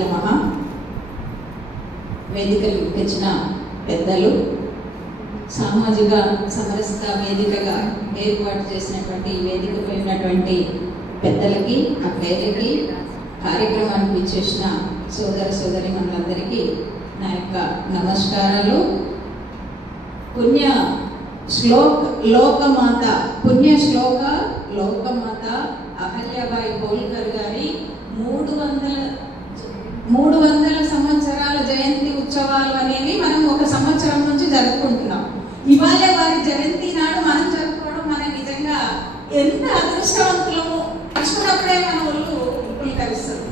నమః. వేదికలు ఇచ్చిన పెద్దలు, సామాజిక సమరసత వేదికగా ఏర్పాటు చేసినటువంటి ఈ వేదికపై ఉన్నటువంటి పెద్దలకి, అక్కయ్యలకి, కార్యక్రమానికి ఇచ్చేసిన సోదర సోదరీమణులందరికీ నా యొక్క నమస్కారాలు. పుణ్య శ్లోకమాత అహల్యాబాయి హోల్కర్ గారి 300 సంవత్సరాల జయంతి ఉత్సవాలు అనేవి మనం ఒక సంవత్సరం నుంచి జరుపుకుంటున్నాం. ఇవాళ వారి జయంతి నాడు మనం జరుపుకోవడం మన నిజంగా ఎంత అదృష్టవంతులము. కష్టపడే మన ఒళ్ళు పులకరిస్తుంది.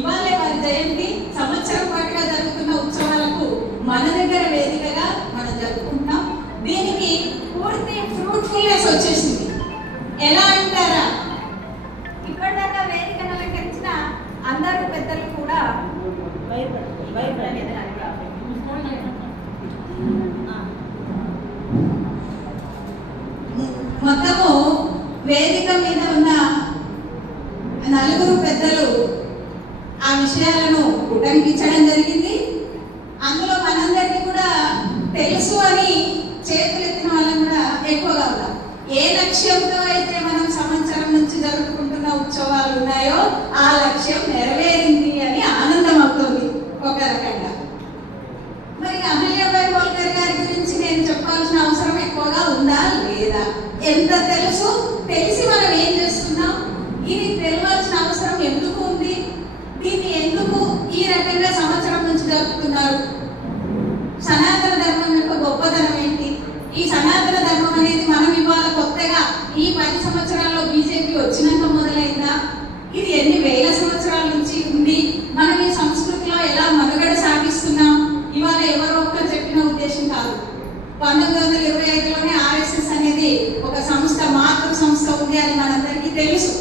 ఇవాళ వారి జయంతి సంవత్సరం పాటుగా జరుగుతున్న ఉత్సవాలకు మన దగ్గర వేదికగా మనం జరుపుకుంటున్నాం. దీనికి పూర్తి ఫ్రూట్ఫుల్నెస్ వచ్చేసింది. ఎలా అంటారా, ఇప్పటిదాకా వేదికను అలంకరించిన అందరూ పెద్దలు కూడా మొత్తము వేదిక మీద ఉన్న 4 పెద్దలు ఆ విషయాలను ఉటంకించడం జరిగింది. అందులో మనందరికీ కూడా తెలుసు అని చేతులెత్తిన వాళ్ళని కూడా ఎక్కువగా ఉన్నాం. ఏ లక్ష్యంతో అయితే మనం సంవత్సరం నుంచి జరుపుకుంటున్న ఉత్సవాలు ఉన్నాయో ఆ లక్ష్యం నెరవేరింది అని ఆనందం అవుతుంది ఒక రకంగా. మరి అహల్యాబాయి హోల్కర్ గారి గురించి నేను చెప్పాల్సిన అవసరం ఎక్కువగా ఉందా లేదా? ఎంత తెలుసు, తెలిసి మనం ఏం చేస్తున్నాం, ఇది తెలియాల్సిన అవసరం ఎందుకు ఉంది, దీన్ని ఎందుకు ఈ రకంగా సంవత్సరం నుంచి జరుపుతున్నారు, సనాతన ధర్మం యొక్క గొప్పతనం ఏంటి? ఈ సనాతన ధర్మం అనేది మనం ఇవాళ కొత్తగా ఈ 10 సంవత్సరాల్లో బీజేపీ వచ్చినాక మొదలైందా? ఇది ఎన్ని వేల సంవత్సరాల నుంచి ఉంది? మనం ఈ సంస్కృతిలో ఎలా మనుగడ సాగిస్తున్నాం? ఇవాళ ఎవరో ఒక్కరు చెప్పిన ఉద్దేశం కాదు. 1925లోనే ఆర్ఎస్ఎస్ అనేది ఒక సంస్థ, మాతృ సంస్థ ఉంది అని మనందరికీ తెలుసు.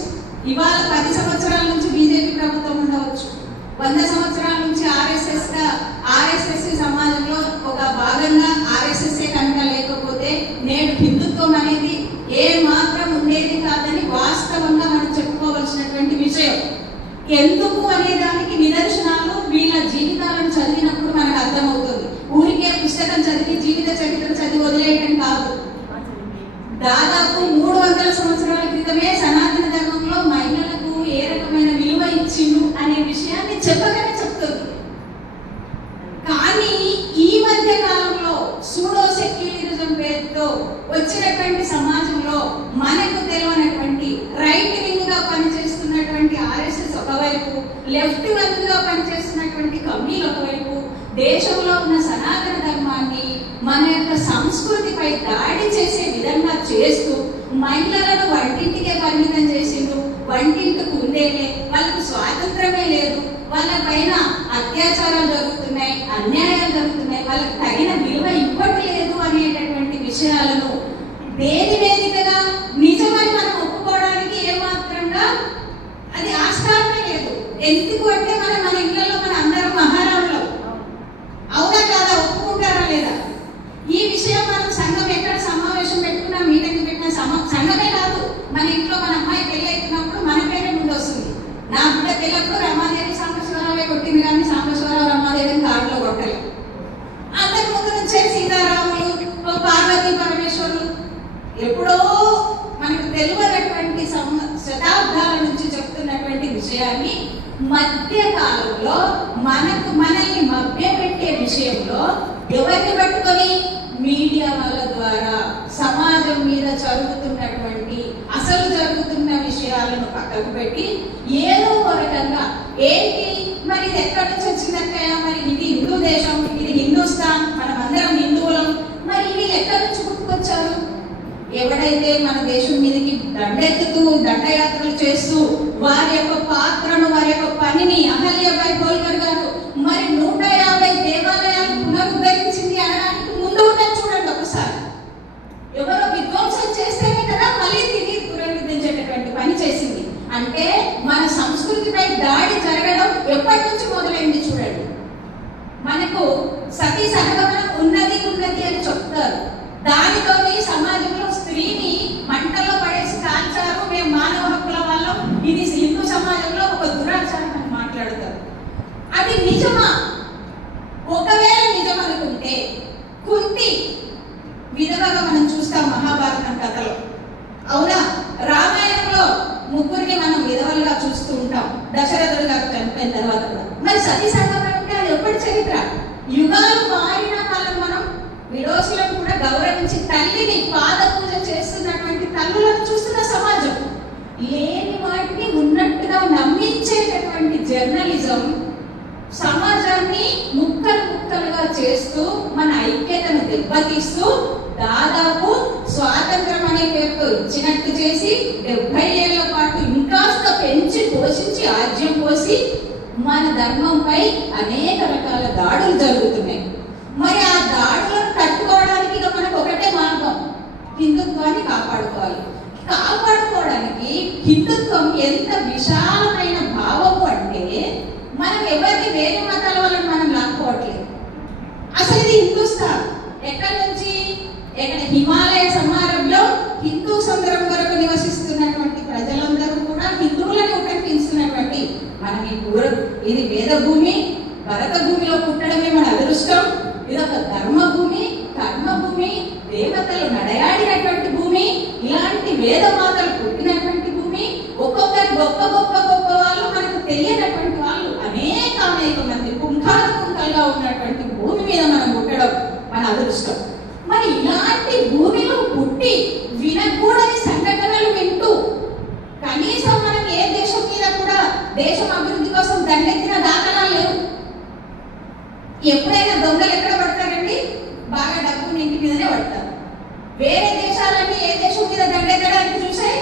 ఇవాళ 10 సంవత్సరాల నుంచి బీజేపీ ప్రభుత్వం ఉండవచ్చు, 100 సంవత్సరాల నుంచి ఆర్ఎస్ఎస్ సమాజంలో ఒక భాగంగా ఆర్ఎస్ఎస్ కనుక లేకపోతే నేడు హిందుత్వం అనేది ఏ మాత్రం ఉండేది కాదని వాస్తవంగా మనం చెప్పుకోవాల్సినటువంటి విషయం. ఎందుకు అనే దానికి నిదర్శనాలు వీళ్ళ జీవితాలను చదివినప్పుడు మనకు అర్థమవుతుంది. ఊరికే పుస్తకం చదివి జీవిత చరిత్ర చదివి వదిలేయటం కాదు. దాదాపు 300 సంవత్సరాల క్రితమే సనాతన ధర్మంలో మహిళలకు ఏ రకమైన విలువ ఇచ్చిండు అనే విషయాన్ని చెప్పగానే చెప్తుంది. కానీ ఈ మధ్య కాలంలో సూడో సెక్యులరిజం పేరుతో వచ్చినటువంటి సమాజంలో మనకు తెలియనటువంటి రైట్ వింగ్ గా పనిచేస్తున్నటువంటి ఆర్ఎస్ఎస్ ఒకవైపు, లెఫ్ట్ వింగ్ గా పనిచేస్తున్నటువంటి కమ్యూనిల్ ఒకవైపు దేశంలో ఉన్న సనాతన ధర్మాన్ని, మన యొక్క సంస్కృతిపై దాడి చేసే విధంగా చేస్తూ మహిళలను వంటింటికే పరిమితం చేసిండు. వంటింటికి ఉందేలే, వాళ్ళకు స్వాతంత్రమే లేదు, వాళ్ళ పైన అత్యాచారాలు జరుగుతున్నాయి, అన్యాయాలు జరుగుతున్నాయి, వాళ్ళకి తగిన విలువ ఇవ్వట్లేదు అనేటటువంటి విషయాలను దేని వేదికగా నిజమని మనం ఒప్పుకోవడానికి ఏమాత్రంగా అది ఆస్కారమే లేదు. ఎందుకు అంటే మన ఇంట్లో మన అందరం మహారాణులు. అవునా కాదా? ఒప్పుకుంటారా లేదా? ఈ విషయం మనం సంఘం ఎక్కడ సమావేశం పెట్టుకున్నా, మీటింగ్ పెట్టిన సంఘమే కాదు, మన ఇంట్లో మన అమ్మాయి పెళ్లి అవుతున్నప్పుడు మన పేరే ముందు వస్తుంది. నా బిడ్డ పెళ్ళప్పుడు రమాదేవి సాంబశివరావే కొట్టింది కానీ సాంబశివరావు రమాదేవిని కారులో కొట్టలేదు. అంతకు ముందు నుంచే సీతారాములు, పార్వతీ పరమేశ్వరులు ఎప్పుడో మనకు తెలియనటువంటి శతాబ్దాల నుంచి చెప్తున్నటువంటి విషయాన్ని మధ్య కాలంలో మనల్ని మభ్యపెట్టే విషయంలో ఎవరిని పట్టుకొని, మీడియా వాళ్ళ ద్వారా సమాజం మీద జరుగుతున్నటువంటి అసలు జరుగుతున్న విషయాలను పక్కకు పెట్టి ఏదో ఒక రకంగా ఏంటి మరి ఇది ఎక్కడి నుంచి వచ్చిందక్కయ్య, మరి ఇది హిందూ దేశం, ఇది హిందూస్థాన్, మనం అందరం హిందువులం, మరి వీళ్ళు ఎక్కడి నుంచి పుట్టుకొచ్చారు? ఎవడైతే మన దేశం మీదకి దండెత్తుతూ దండయాత్రలు చేస్తూ వారి యొక్క పాత్రను, వారి యొక్క పనిని అహల్యాబాయి హోల్కర్ గారు మరి 150 దేవాలయాలు పునరుద్ధరించింది అనడానికి ముందు ఉన్నది చూడండి ఒకసారి. ఎవరో విధ్వంసం చేస్తేనే కదా మళ్ళీ తిరిగి పునరుద్ధరించేటటువంటి పని చేసింది. అంటే మన సంస్కృతిపై దాడి జరగడం ఎప్పటి నుంచి మొదలైంది చూడండి. మనకు సతీ సహగమనం ఉన్నది అని చెప్తారు. దానితోని సమాజంలో స్త్రీని మంటల్లో పడేసి కాల్చారు, మేము మానవ హక్కుల వాళ్ళం, ఇది హిందూ సమాజం అది నిజమా? ఒకవేళ నిజం అనుకుంటే కుంతి విధవగా మనం చూస్తాం మహాభారతం కథలో, అవునా? రామాయణంలో ముగ్గురిని మనం విధవలుగా చూస్తూ ఉంటాం దశరథుడు గారు చనిపోయిన తర్వాత కూడా. మరి సతీ సంగమం అంటే అది ఎప్పటి చరిత్ర? యుగాలు మారిన కాలం మనం విడోసులను కూడా గౌరవించి తల్లిని పాద పూజ చేస్తున్నటువంటి తల్లులను చూస్తున్న సమాజం. లేని వాటిని ఉన్నట్టుగా నమ్మించేటటువంటి జర్నలిజం సమాజాన్ని ముక్కలు ముక్కలుగా చేస్తూ మన ఐక్యతను దెబ్బతీస్తూ దాదాపు స్వాతంత్రం అనే పేరుతో ఇచ్చినట్టు చేసి 70 ఏళ్ల పాటు ఇంకాస్త పెంచి పోషించి ఆజ్యం పోసి మన ధర్మంపై అనేక రకాల దాడులు జరుగుతున్నాయి. మరి ఆ దాడులను తట్టుకోవడానికి ఇక మనకు ఒకటే మార్గం, హిందుత్వాన్ని కాపాడుకోవాలి. కాపాడుకోవడానికి హిందుత్వం ఎంత విశాలమైన భావము అంటే మనం ఎవరికి వేరే మతాల వాళ్ళని మనం లాక్కోవట్లేదు. అసలు ఇది హిందుస్థాన్ ఎక్కడి నుంచి? ఎక్కడ హిమాలయ సమారంలో హిందూ సముద్రం వరకు నివసిస్తున్నటువంటి ప్రజలందరూ కూడా హిందువులను ఉపయోగిస్తున్నటువంటి మనం ఇది వేద భూమి, భరత భూమిలో పుట్టడమే మన అదృష్టం. ఇది ఒక ధర్మ భూమి, కర్మ భూమి, దేవతలు నడయాడినటువంటి భూమి, ఇలాంటి వేద మాతలు పుట్టినటువంటి భూమి. ఒక్కొక్కరు గొప్ప గొప్ప గొప్ప వాళ్ళు, మనకు తెలియనటువంటి వాళ్ళు అనేక మంది కుంఠాలుగా ఉన్నటువంటి భూమి మీద మనం పుట్టడం మన అదృష్టం. మరి ఇలాంటి భూమిలో పుట్టి వినకూడని సంఘటనలు వింటూ కనీసం మనం ఏ దేశం మీద కూడా దేశం అభివృద్ధి కోసం దండెత్తిన దాఖలాలు లేవు. ఎప్పుడైనా దొంగలు ఎక్కడ పడతారండి? బాగా డబ్బు ఇంటి మీదనే పడతారు. వేరే దేశాలన్నీ ఏ దేశం మీద దండెత్తడానికి చూసాయి?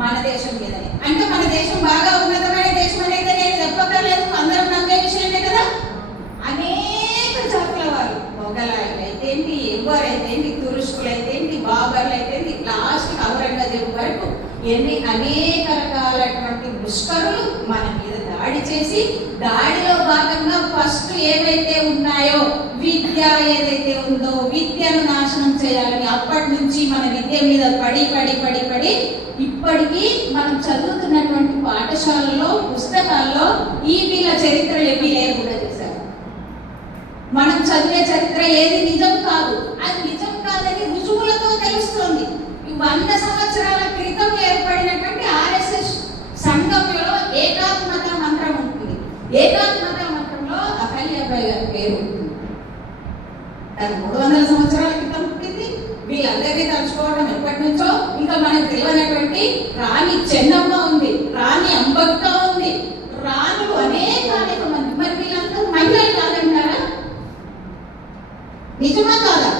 మన దేశం మీదనే. అంటే మన దేశం బాగా ఉన్నతమైన దేశం అనేది నేను చెప్పక్కర్లేదు, అందరం నమ్మే విషయమే కదా. అనేక జాతుల వారు, మొఘలాయలు అయితేంటి, ఎంబర్ అయితేంటి, తురుష్కులు అయితేంటి, బాబర్లు అయితేంటి, లాస్ట్ ఔరంగజేబు వరకు అనేక రకాలైనటువంటి ముష్కరులు మన మీద దాడి చేసి, దాడిలో భాగంగా ఫస్ట్ ఏవైతే ఉన్నాయో విద్య ఏదైతే ఉందో విద్యను నాశనం చేయాలని అప్పటి నుంచి మన విద్య మీద పడి పడి పడి పడి ఇప్పటికీ మనం చదువుతున్నటువంటి పాఠశాలలో పుస్తకాల్లో ఈ వీళ్ళ చరిత్ర ఏమీ లేకుండా చేశారు. మనం చదివే చరిత్ర ఏది నిజం కాదు, అది నిజం కాదని రుజువులతో తెలుస్తుంది. 100 సంవత్సరాల క్రితం ఏర్పడినటువంటి ఆర్ఎస్ఎస్ సంఘంలో ఏకాత్మత మంత్రం ఉంటుంది. ఏకాత్మత మంత్రంలో అహల్యాబాయి గారి పేరు ఉంటుంది. అది 300 సంవత్సరాల క్రితం పుట్టింది. వీళ్ళందరినీ తలుచుకోవడం ఎప్పటి నుంచో. ఇంకా మనకు తెలియనటువంటి రాణి చెన్నమ్మ ఉంది, రాణి అంబక్క ఉంది, రాణులు అనేక మంది. మరి వీళ్ళంతా మహిళలు కాదంటారా? నిజమా కాదా?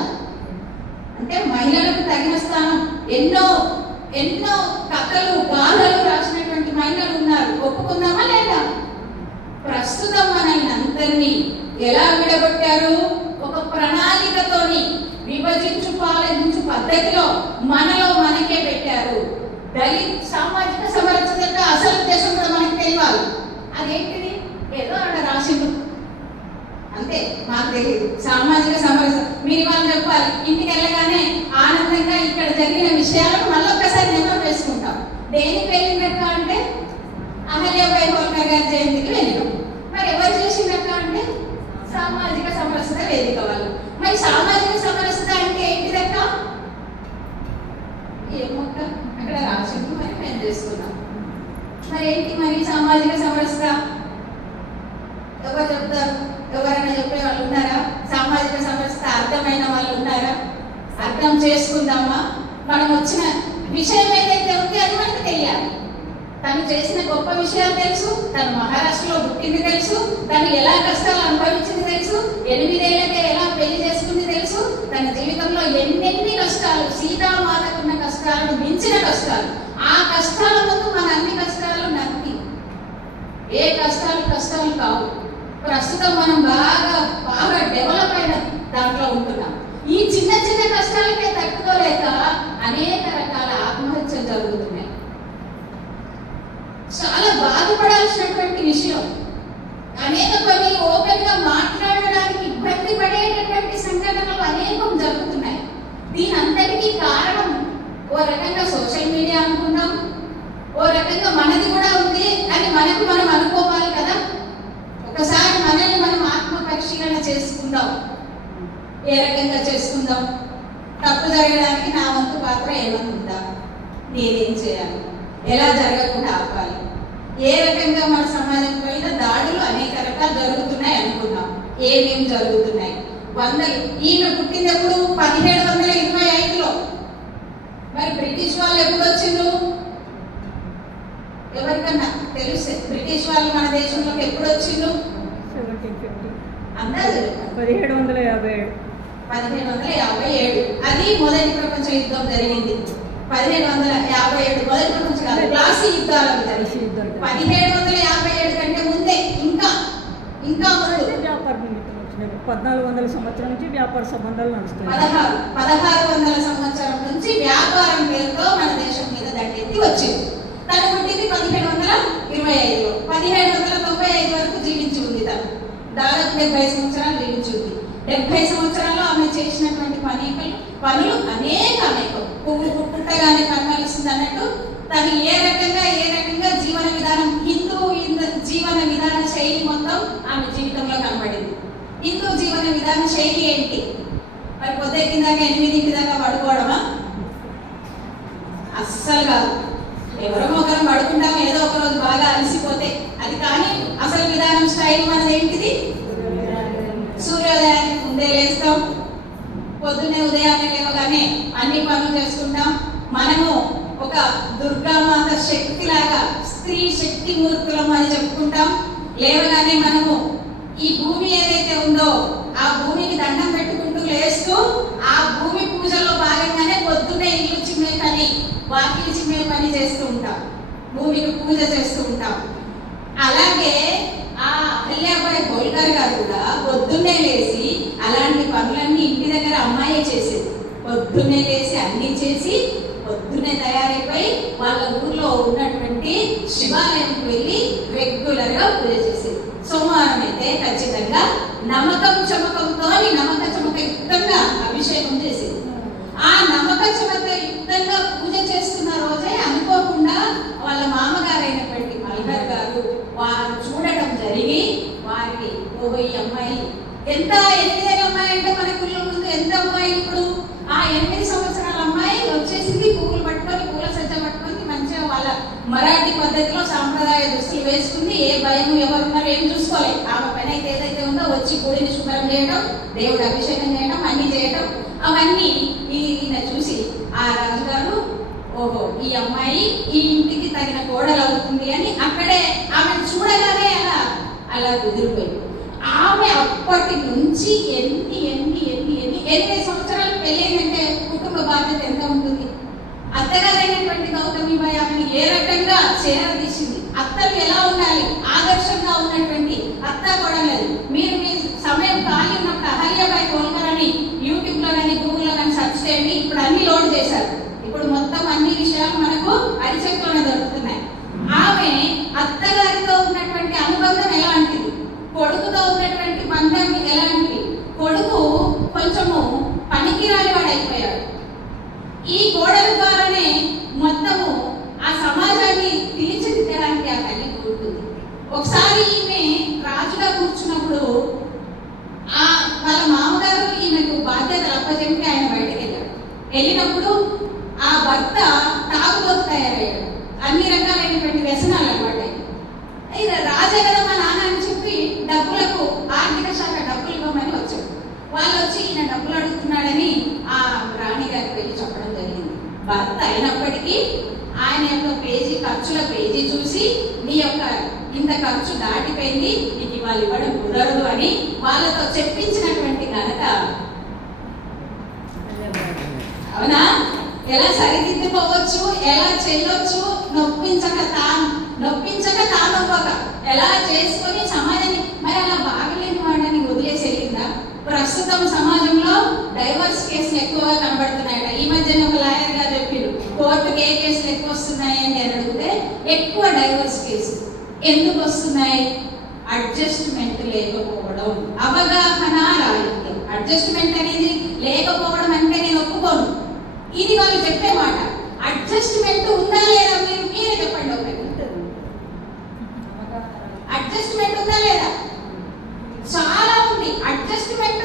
అంటే మహిళలకు తగిన స్థానం ఎన్నో ఎన్నో కథలు గాథలు రాసినటువంటి మహిళలు ఉన్నారు. ఒప్పుకుందామా లేదా? ప్రస్తుతం మనల్ని అందరినీ ఎలా విడగొట్టారు? ఒక ప్రణాళికతోని విభజించు పాలించు పద్ధతిలో మనలో మనకే పెట్టారు. దళిత్ సామాజిక సమరసత యొక్క అసలు ఉద్దేశం కూడా మనకు తెలియాలి. అదేంటిది? ఏదో అక్కడ రాసిండు అంతే, మాకు తెలియదు. సామాజిక సమరసత మీరు వాళ్ళు చెప్పాలి. ఇంటికి వెళ్ళగానే ఆనందంగా ఇక్కడ జరిగిన విషయాలను మళ్ళొక్కసారి నెమరు వేసుకుంటాం. దేనికి వెళ్ళినట్ట అంటే అహల్యాబాయి హోల్కర్ గారి జయంతికి వెళ్ళినాం. మరి ఎవరు చేసినట్ట అంటే సామాజిక సమరసత వేదిక వాళ్ళు. మరి సామాజిక సమరసత అంటే ఏంటిదక్క? ఏమొక్క అక్కడ రాసింది, మరి మేము చేసుకున్నాం. మరి ఏంటి మరి సామాజిక సమరసత? ఎవరు చెప్తారు? ఎవరైనా చెప్పే వాళ్ళు ఉన్నారా? సామాజిక సమరసత అర్థమైన వాళ్ళు ఉన్నారా? అర్థం చేసుకుందామా? మనం వచ్చిన విషయం ఏదైతే ఉంది అది మనకు తెలియాలి. తను చేసిన గొప్ప విషయాలు తెలుసు, తను మహారాష్ట్రలో పుట్టింది తెలుసు, తను ఎలా కష్టాలు అనుభవించింది తెలుసు, 8 ఏళ్లకే ఎలా పెళ్లి చేసుకుంది తెలుసు, తన జీవితంలో ఎన్నెన్ని కష్టాలు, సీతామాతకున్న కష్టాలను మించిన కష్టాలు, ఆ కష్టాల ముందు మన అన్ని కష్టాలు నత్తి. ఏ కష్టాలు కావు. ప్రస్తుతం మనం బాగా డెవలప్ అయిన దాంట్లో ఉంటున్నాం. ఈ చిన్న చిన్న కష్టాలకే తట్టుకోలేక అనేక రకాల ఆత్మహత్యలు జరుగుతున్నాయి. చాలా బాధపడాల్సినటువంటి విషయం. అనేక కొన్ని ఓపెన్ గా మాట్లాడడానికి ఇబ్బంది పడేటటువంటి సంఘటనలు అనేకం జరుగుతున్నాయి. దీని అంతటికీ కారణం ఓ రకంగా సోషల్ మీడియా అనుకున్నాం, ఓ రకంగా మనది కూడా ఉంది అని మనకు మనం అనుకోవాలి కదా. చేసుకుందాం, ఏ రకంగా చేసుకుందాం, తప్పు జరగడానికి నా వంతు పాత్ర ఏమనుకుంటా, నేనేం చేయాలి, ఎలా జరగకుండా ఆపాలి, ఏ రకంగా మన సమాజం పైన దాడులు అనేక రకాలు జరుగుతున్నాయి అనుకున్నాం, ఏమేమి జరుగుతున్నాయి. ఈమె పుట్టినప్పుడు 1725లో. మరి బ్రిటిష్ వాళ్ళు ఎప్పుడు వచ్చిండ్రు? ఎవరికన్నా తెలుసు? బ్రిటిష్ వాళ్ళు మన దేశంలోకి ఎప్పుడు వచ్చిండ్రు? 1757. 1757. అది మొదటి ప్రపంచ యుద్ధం జరిగింది. 1757 మొదటి ప్రపంచ కాదు, ప్లాసీ యుద్ధాలు జరిగింది. 1757 కంటే ముందే ఇంకా ముందు 1400 సంవత్సరం నుంచి వ్యాపార సంబంధాలు నడుస్తాయి. 1600 సంవత్సరం నుంచి వ్యాపారం పేరుతో మన దేశం మీద దండెత్తి వచ్చింది. తను పుట్టింది 1725లో. 1795 వరకు జీవించి ఉంది. తను దాదాపు 70 సంవత్సరాలు జీవించి ఉంది. 70 సంవత్సరాల్లో ఆమె చేసినటువంటి పనులు అనేకం. పువ్వు పుట్టగానే పరిమళిస్తుంది అన్నట్టు తను ఏ రకంగా జీవన విధానం, హిందూ జీవన విధాన శైలి మొత్తం ఆమె జీవితంలో కనబడింది. హిందూ జీవన విధాన శైలి ఏంటి? మరి పొద్దుకిందాక 8 దాకా పడుకోవడమా? అస్సలు కాదు. ఎవరో ఒకరు పడుకుంటాం ఏదో ఒక రోజు బాగా అలసిపోతే, అది కానీ అసలు విధానం స్టైల్ మనది ఏంటిది? సూర్యోదయానికి ముందే లేస్తాం, పొద్దున్నే ఉదయాన్నే లేవగానే అన్ని పనులు చేసుకుంటాం. మనము ఒక దుర్గామాత శక్తి లాగా స్త్రీ శక్తి మూర్తులం అని చెప్పుకుంటాం. లేవగానే మనము ఈ భూమి ఏదైతే ఉందో ఆ భూమికి దండం పెట్టుకుంటూ లేస్తూ ఆ భూమి పూజలో భాగంగానే పొద్దున్నే ఇల్లు చిమ్మే పని, వాకిలి చిమ్మే పని చేస్తూ ఉంటాం, భూమికి పూజ చేస్తూ ఉంటాం. అలాగే ఆ అహల్యాబాయి హోల్కర్ గారు కూడా పొద్దున్నే లేచి అలాంటి పనులన్నీ ఇంటి దగ్గర అమ్మాయే చేసేది. పొద్దున్నే లేచి అన్ని చేసి పొద్దున్నే తయారైపోయి వాళ్ళ ఊర్లో ఉన్నటువంటి శివాలయంకి వెళ్ళి రెగ్యులర్ గా పూజ చేసేది. సోమవారం అయితే ఖచ్చితంగా నమ్మకం చమకంతో నమ్మక చమక యుక్తంగా అభిషేకం చేసేది. ఆ నమ్మక చమక యుక్తంగా పూజ చేస్తున్న రోజే అనుకోకుండా వాళ్ళ మామగారైనటువంటి మల్హర్ గారు వారు చూడటం జరిగి వారికి ఈ అమ్మాయి ఎంత 8 అమ్మాయి అంటే మన కుళ్ళ ముందు ఎంత అమ్మాయి ఇప్పుడు ఆ 8 సంవత్సరాల అమ్మాయి వచ్చేసింది. పువ్వులు పట్టుకొని పూల సజ్జ పట్టుకొని మంచిగా వాళ్ళ మరాఠీ పద్ధతిలో సాంప్రదాయ దుస్తులు వేసుకుంది. ఏ భయం ఎవరున్నారో ఏం చూసుకోలేదు. ఆమె పని అయితే ఏదైతే ఉందో వచ్చి గుడిని శుభ్రం చేయడం, దేవుడు అభిషేకం చేయడం, అన్ని చేయడం, అవన్నీ ఈయన చూసి ఆ రాజుగారు ఓహో ఈ అమ్మాయి ఈ ఇంటికి తగిన కోడలు అవుతుంది అని అక్కడే ఆమె చూడగానే అలా కుదిరిపోయింది. ఆమె అప్పటి నుంచి ఎన్ని 8 సంవత్సరాలు పెళ్ళైందంటే కుటుంబ బాధ్యత ఎంత ఉంటుంది? అత్తగారైనటువంటి గౌతమిబాయి ఆమెను ఏ రకంగా చేరదీసింది, అత్తలు ఎలా ఉండాలి, ఆదర్శంగా ఉన్నటువంటి అత్త కోడలు. మీరు మీ సమయం ఖాళీ ఉన్నప్పుడు అహల్యాబాయి హోల్కర్ అని యూట్యూబ్ లో కానీ గూగుల్లో కానీ సెర్చ్ చేయండి. ఇప్పుడు అన్ని లోడ్ చేశారు. ఇప్పుడు మొత్తం అన్ని విషయాలు మనకు అరిచేతిలోనే దొరుకుతున్నాయి. ఆమె అత్తగారితో ఉన్నటువంటి అనుబంధం ఎలాంటిది, కొడుకుతో ఉన్నటువంటి బంధం ఎలాంటిది. కొడుకు కొంచెము పనికిరాని వాడైపోయాడు. ఈ కోడల ద్వారానే మొత్తము ఆ సమాజాన్ని తీర్చిదిద్దడానికి ఆ తల్లి కోరుతుంది. ఒకసారి ఈమె రాజుగా కూర్చున్నప్పుడు వాళ్ళ మామగారు ఈమెకు బాధ్యతలు అప్పచెప్పి ఆయన బయటకు వెళ్ళినప్పుడు ఆ భర్త తాగుబోతు తయారయ్యాడు. అన్ని రకాలైనటువంటి వ్యసనాలు అలవాటు. అయితే రాజే కదా మా నాన్న అని చెప్పి డబ్బులకు ఆర్థిక శాఖ డబ్బులు ఇవ్వమని వచ్చాడు. వాళ్ళు వచ్చి ఈయన డబ్బులు అడుగుతున్నాడని ఆ రాణి గారికి వెళ్ళి చెప్పడం జరిగింది. భర్త అయినప్పటికీ ఆయన యొక్క ఖర్చుల పేజీ చూసి నీ యొక్క ఇంత ఖర్చు దాటిపోయింది, నీకు వాళ్ళు ఇవ్వడం కుదరదు అని వాళ్ళతో చెప్పించినటువంటి ఘనత. అవునా? ఎలా సరిదిద్దుకోవచ్చు, ఎలా చెల్లొచ్చు, నొప్పించక తానొప్పక ఎలా చేసుకొని సమాజాన్ని. మరి అలా బాగలేని వాడని వదిలేసి వెళ్ళిందా? ప్రస్తుతం సమాజంలో డైవర్స్ కేసులు ఎక్కువగా కనబడుతున్నాయట. ఈ మధ్యన ఒక లాయర్ గారు చెప్పారు కోర్టుకి ఏ కేసులు ఎక్కువ వస్తున్నాయి అని అడిగితే ఎక్కువ డైవర్స్ కేసు ఎందుకు వస్తున్నాయి? అడ్జస్ట్మెంట్ లేకపోవడం, అవగాహన రాహిత్యం. అడ్జస్ట్మెంట్ అనేది లేకపోవడం అంటే నేను ఒప్పుకోను. ఇది వాళ్ళు చెప్పే మాట. అడ్జస్ట్మెంట్ ఉందా లేదా మీరే చెప్పండి. ఒకటి అడ్జస్ట్మెంట్ ఉందా లేదా? చాలా ఉంది. అడ్జస్ట్మెంట్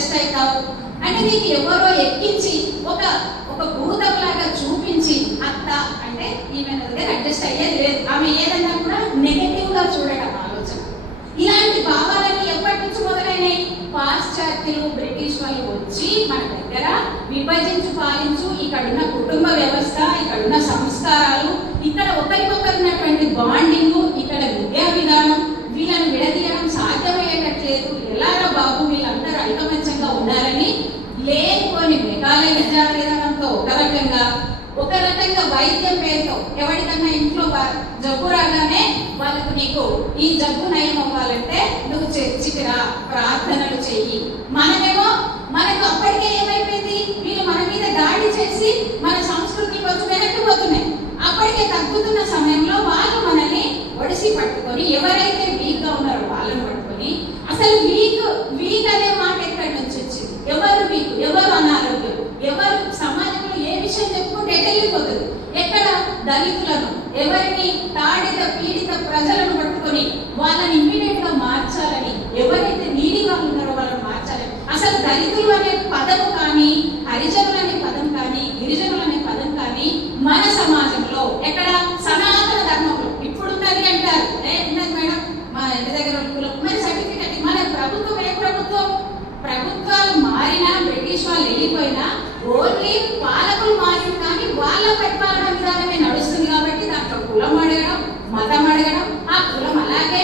అడ్జస్ట్ అవుతావు అంటే నీకు ఎవరో ఎక్కించి ఒక ఒక భూతంలాగా చూపించి అత్త అంటే ఈమె దగ్గర అడ్జస్ట్ అయ్యేది లేదు, ఆమె ఏదన్నా కూడా నెగటివ్ గా చూడటం ఆలోచన. ఇలాంటి భావాలన్నీ ఎప్పటి నుంచి మొదలైనాయి? పాశ్చాత్యులు బ్రిటిష్ వాళ్ళు వచ్చి మన దగ్గర విభజించు పాలించు, ఇక్కడున్న కుటుంబ వ్యవస్థ, ఇక్కడున్న సంస్కారాలు, ఇక్కడ ఒకరికొకరు ఉన్నటువంటి బాండింగ్, ఇక్కడ విద్యా విధానం, వీళ్ళని విడదీయడం సాధ్యమయ్యేటట్లేదు. ఎలారా బాబు వీళ్ళందరూ ఐకమత్యంగా ఉండాలని లేని మెగాలయ విద్యావిధానంతో ఒక రకంగా వైద్యం పేరుతో ఎవరికన్నా ఇంట్లో జబ్బు రాగానే వాళ్ళకు నీకు ఈ జబ్బు నయం అవ్వాలంటే నువ్వు చర్చికి రా, ప్రార్థనలు చెయ్యి. మనమేమో మనకు అప్పటికే ఏమైపోయింది, వీళ్ళు మన మీద దాడి చేసి మన సంస్కృతులు కొంచెం వెనక్కి పోతున్నాయి. అప్పటికే తగ్గుతున్న సమయంలో వాళ్ళు మనల్ని ఒడిసి పట్టుకొని ఎవరైతే వీక్ గా ఉన్నారో వాళ్ళని పట్టుకొని, అసలు వీక్ అనే మాట ఎక్కడి నుంచి వచ్చింది? ఎవరు వీక్, ఎవరు అనారోగ్యం, ఎవరు సమాజంలో ఏ విషయం చెప్పుకుంటే ఎటెళ్ళిపోతుంది? ఎక్కడ దళితులను, ఎవరిని తాడిత పీడిత ప్రజలను పట్టుకొని వాళ్ళని ఇమ్మీడియట్ గా మార్చాలని, ఎవరైతే నీడిగా ఉన్నారో వాళ్ళని మార్చాలని. అసలు దళితులు అనే పదం కానీ, హరిజనులు అనే పదం కానీ, గిరిజనులు అనే పదం కానీ మన సమాజంలో ఎక్కడ? సనాతన ధర్మంలో ఇప్పుడున్నది అంటారు. ఉన్నది మేడం మా ఇంటి దగ్గర మరి సర్టిఫికెట్. మన ప్రభుత్వం ఏ ప్రభుత్వం? ప్రభుత్వాలు మారినా, బ్రిటిష్ వాళ్ళు వెళ్ళిపోయినా, ఓన్లీ పాలకులు మారిన కానీ వాళ్ళ పరిపాలన విధానమే నడుస్తుంది. కాబట్టి దాంట్లో కులం అడగడం, మతం అడగడం, ఆ కులం అలాగే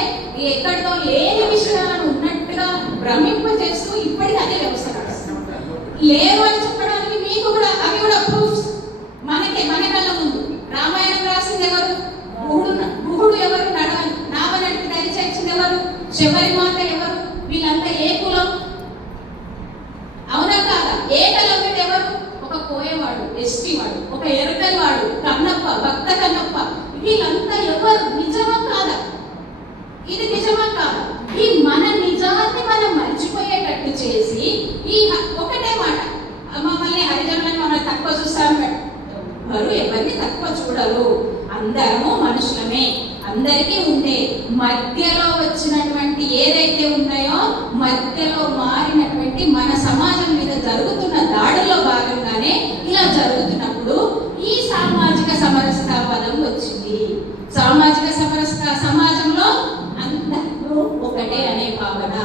ఎక్కడితో లేని విషయాలను ఉన్నట్టుగా భ్రమింపజేస్తూ ఇప్పటికీ అదే వ్యవస్థ నడుస్తుంది. లేవు అని చెప్పడానికి మీకు కూడా అవి కూడా ప్రూఫ్స్ మన కళ్ళ ముందు. రామాయణం రాసింది ఎవరు? గుహుడు ఎవరు? నావనడికి దరిచేర్చింది ఎవరు? శబరిమాత ఎవరు? వీళ్ళంతా ఏ కులం? అవునా కాదా? ఏకలవ్యుడు ఎవరు? ఒక కోయవాడు, ఎస్టీ వాడు, ఒక ఎరుకల్ వాడు, కన్నప్ప, భక్త కన్నప్ప. వీళ్ళంతా ఎవరు? నిజమా కాదా? ఇది నిజమా కాదా? ఈ మన నిజాన్ని మనం మర్చిపోయేటట్టు చేసి ఈ ఒకటే మాట, మమ్మల్ని హరిజనులను మనం తక్కువ చూస్తాము. ఎవరిని తక్కువ చూడరు, అందరము మనుషులమే. అందరికీ ఉండే మధ్యలో వచ్చినటువంటి ఏదైతే ఉన్నాయో, మధ్యలో మారినటువంటి మన సమాజం మీద జరుగుతున్న దాడుల్లో భాగంగానే ఇలా జరుగుతున్నప్పుడు ఈ సామాజిక సమరసత పదం వచ్చింది. సామాజిక సమరసత సమాజంలో అందరూ ఒకటే అనే భావన.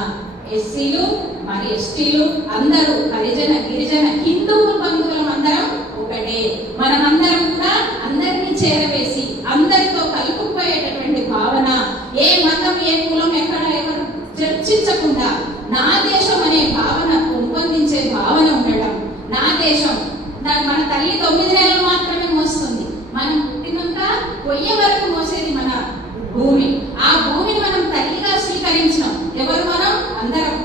ఎస్సీలు మరి ఎస్టీలు అందరూ, హరిజన గిరిజన హిందువులు బంధువులం అందరం ఒకటే. మనమందరం కూడా అందరినీ చేరవేసి అందరితో కలుపుకుపోయేటటువంటి భావన, ఏ మతం ఏ కులం ఎక్కడ ఎవరు చర్చించకుండా నా దేశం అనే భావన పెంపొందించే భావన ఉండడం. నా దేశం మన తల్లి 9 నెలలు మాత్రమే మోస్తుంది, మనం పుట్టినాక పొయ్యే వరకు మోసేది మన భూమి. ఆ భూమిని మనం తల్లిగా స్వీకరించినాం. ఎవరు మనం? అందరం.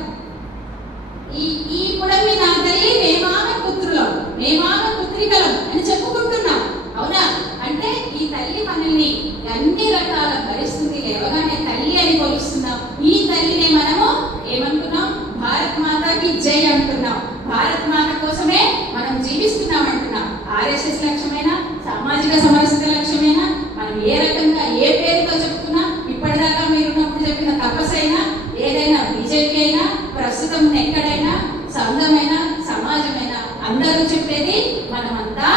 ఈ పుడమి నా తల్లి, మేమామె పుత్రులం, మేమామె పుత్రికలం అని చెప్పుకుంటున్నాం. అవునా? అంటే ఈ తల్లి మనల్ని అన్ని రకాల భరిస్తుంది. లేవగానే తల్లి అని కొలుస్తున్నాం. ఈ తల్లిని మనము ఏమంటున్నాం? భారత్ మాతాకి జై అంటున్నాం. భారత్ మాత కోసమే మనం జీవిస్తున్నాం అంటున్నాం. ఆర్ఎస్ఎస్ లక్ష్యమైనా, సామాజిక సమరసత లక్ష్యమైనా, మనం ఏ రకంగా ఏ పేరుతో చెప్తున్నా, ఇప్పటిదాకా మీరున్నప్పుడు చెప్పిన తపస్సైనా, ఏదైనా బీజేపీ అయినా, ప్రస్తుతం ఎక్కడైనా, సంఘమైన, సమాజమైనా, అందరూ చెప్పేది మనమంతా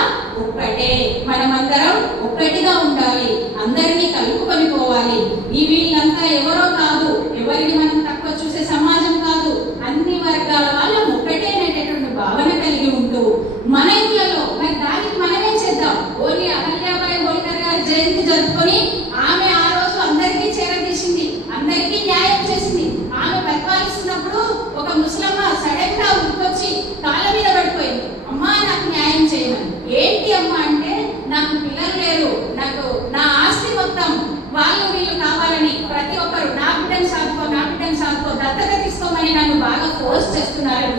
ఒక్కటే. మనమందరం ఒక్కటిగా ఉండాలి, అందరినీ కలుపుకొని పోవాలి. ఈ వీళ్ళంతా ఎవరో కాదు, ఎవరిని మనం తక్కువ చూసే సమాజం కాదు, అన్ని వర్గాల వాళ్ళం ఒక్కటే అనేటటువంటి భావన కలిగి ఉంటూ మన ఇళ్లలో మరి దానికి మనమే చేద్దాం. ఓన్లీ అహల్యాబాయి హోల్కర్ గారి జయంతి జరుపుకొని ఆమె ఆ రోజు అందరికీ చేరదీసింది, అందరికీ న్యాయం చేసింది. ఆమె పరిపాలిస్తున్నప్పుడు ఒక ముస్లమ్మ సడన్ గా ఉరికొచ్చి కాళ్ళ మీద పడిపోయింది, అమ్మా నాకు న్యాయం చేయమని. ఏంటి అమ్మ అంటే, నాకు పిల్లలు లేరు, నాకు నా ఆస్తి మొత్తం వాళ్ళు వీళ్ళు కావాలని ప్రతి ఒక్కరు నా బిడ్డను సాధుకో, నా బిడ్డను సాధుకో, దత్తత తీసుకోమని నన్ను బాగా ఫోర్స్ చేస్తున్నారని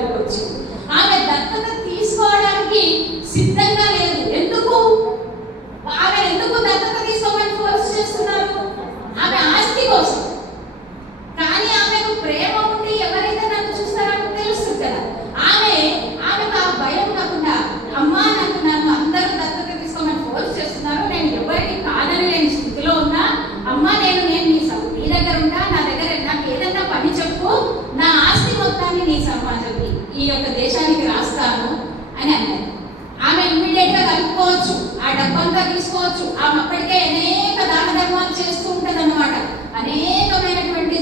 దేశానికి రాస్తాను అని అన్నది. ఆమె ఇమ్మీడియట్ గా కలుపుకోవచ్చు, ఆ డబ్బంతా తీసుకోవచ్చు. ఆమె అప్పటికే అనేక దాన ధర్మాలు చేస్తూ ఉంటది అన్నమాట. అనేకమైనటువంటి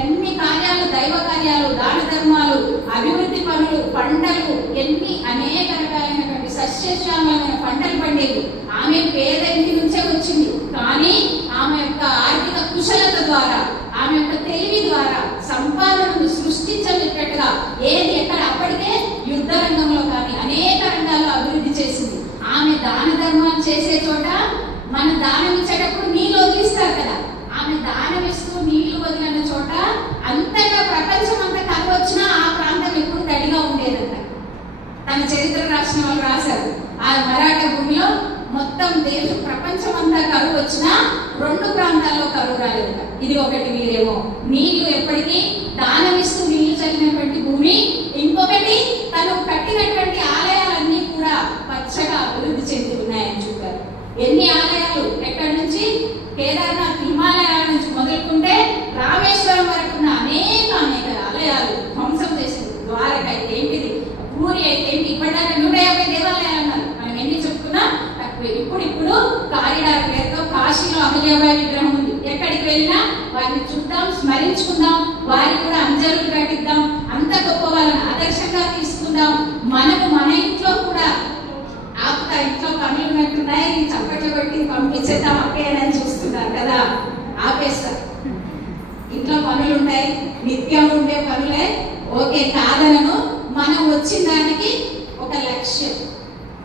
ఎన్ని కార్యాలు, దైవ కార్యాలు, దాన ధర్మాలు, అభివృద్ధి పనులు, పంటలు, ఎన్ని అనేక రకాలైనటువంటి సస్యశ్యామలమైన పంటలు పండేవి. ఆమె పేద ఇంటి నుంచే వచ్చింది, కానీ ఆమె యొక్క ఆర్థిక కుశలత ద్వారా, ఆమె యొక్క తెలివి ద్వారా సంపాదనను సృష్టించలేటట్టుగా ఏది ఎక్కడ అప్పటికే యుద్ధ రంగంలో కానీ అనేక రంగాల్లో అభివృద్ధి చేసింది. ఆమె దాన ధర్మాలు చేసే చోట మన దానం ఇచ్చేటప్పుడు నీళ్ళు వదిలిస్తారు కదా, ఆమె దానం ఇస్తూ నీళ్లు వదిలిన చోట అంతగా ప్రపంచం అంతా కరువు వచ్చినా ఆ ప్రాంతం ఎప్పుడు తడిగా ఉండేదంట. తన చరిత్ర రాసిన వాళ్ళు రాశారు, ఆ మరాఠా భూమిలో మొత్తం ప్రపంచం అంతా కరువు వచ్చినా 2 ప్రాంతాల్లో కరువు రాలేదట. ఇది ఒకటి వీరేమో నీళ్లు ఎప్పటికీ దానం ఇస్తూ నీళ్లు చల్లినటువంటి భూమి. ఇంకొకటి తను కట్టినటువంటి ఆలయాలన్నీ కూడా పచ్చగా అభివృద్ధి చెంది ఉన్నాయని చూపారు. ఎన్ని ఆలయాలు, ఎక్కడి నుంచి కేదార్నాథ్ హిమాలయాల నుంచి మొదలుకుంటే రామేశ్వరం వరకు ఉన్న అనేక ఆలయాలు ధ్వంసం చేసింది. ద్వారక అయితే ఏంటిది, పూరి అయితే ఏంటి, ఇప్పటిదాకా 150 దేవాలయాలు అన్నారు. మనం ఎన్ని చెప్పుకున్నా తక్కువే. ఇప్పుడు కారిడార్ పేరుతో కాశీలో అహల్యాబాయి విగ్రహం ఉంది. ఎక్కడికి వెళ్ళినా వారిని చూద్దాం, స్మరించుకుందాం, వారికి కూడా అంజలు కట్టిద్దాం, అంత గొప్ప వాళ్ళని ఆదర్శంగా తీసుకుందాం. మనకు మన ఇంట్లో కూడా ఆపుతా, ఇంట్లో పనులు ఉన్నట్టున్నాయి, చప్పట్లు కొట్టి పంపించేద్దాం అక్కేనని చూస్తున్నారు కదా, ఆపేస్తారు. ఇంట్లో పనులు ఉంటాయి, నిత్యం ఉండే పనులే, ఓకే కాదనను. మనం వచ్చిన దానికి ఒక లక్ష్యం,